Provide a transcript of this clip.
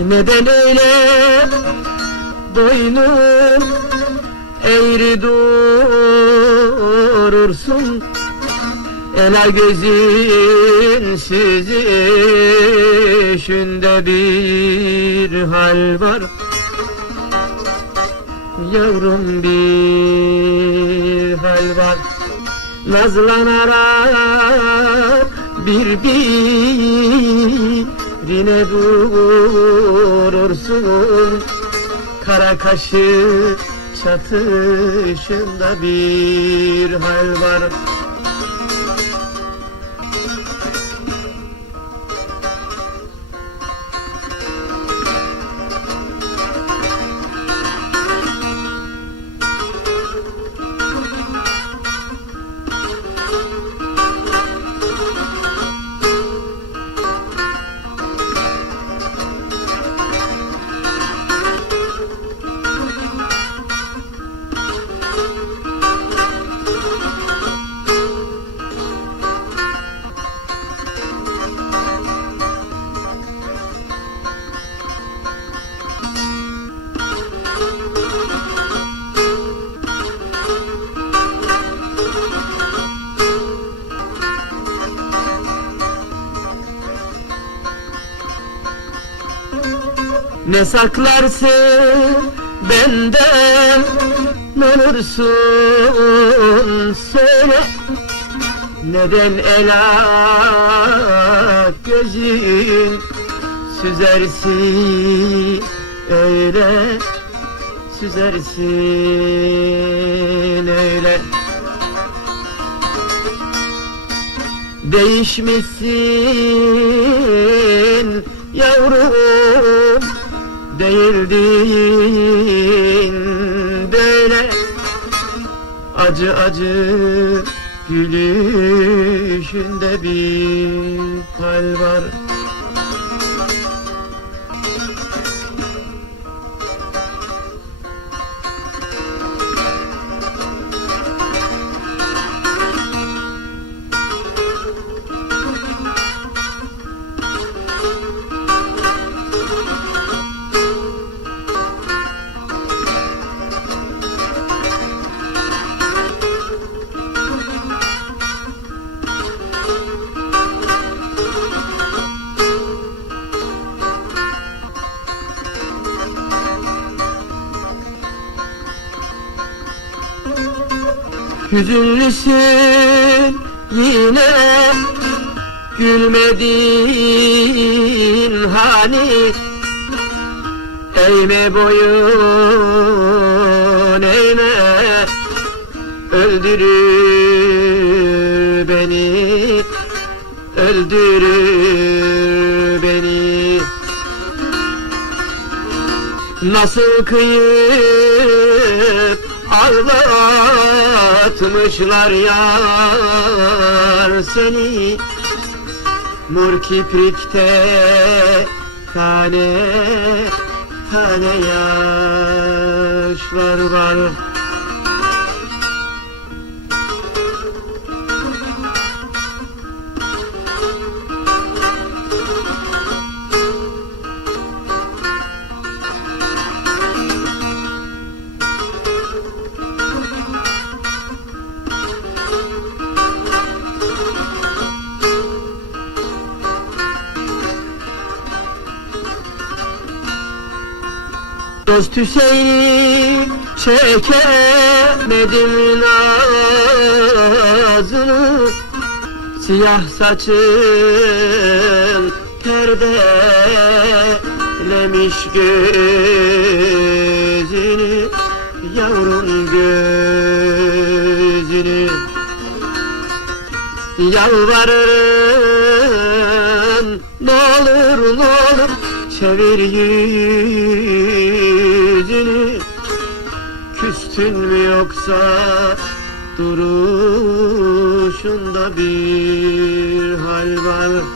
Neden öyle? Boynun eğri durursun Ela gözün süzüşünde bir hal var. Yavrum bir hal var. Nazlanarak birbirine durursun Kaşı çatışında bir hal var Ne saklarsın benden ne olursun söyle. Neden ela gözün süzersin öyle Süzersin öyle. Değişmişsin yavrum Değildin böyle Acı acı gülüşünde bir hal var Hüzünlüsün yine gülmedin hani? Eğme boyun eğme Öldürür beni Öldürür beni. Nasıl kıyıp ağlatmışlar yar seni. Nur kiprikte tane tane yaşlar var Dost Hüseyin'i çekemedim nazını. Siyah saçın perdelemiş gözünü Yavrum gözünü. Yalvarırım ne olur ne olur çevir yüzünü. Küstün mü yoksa duruşunda bir hal var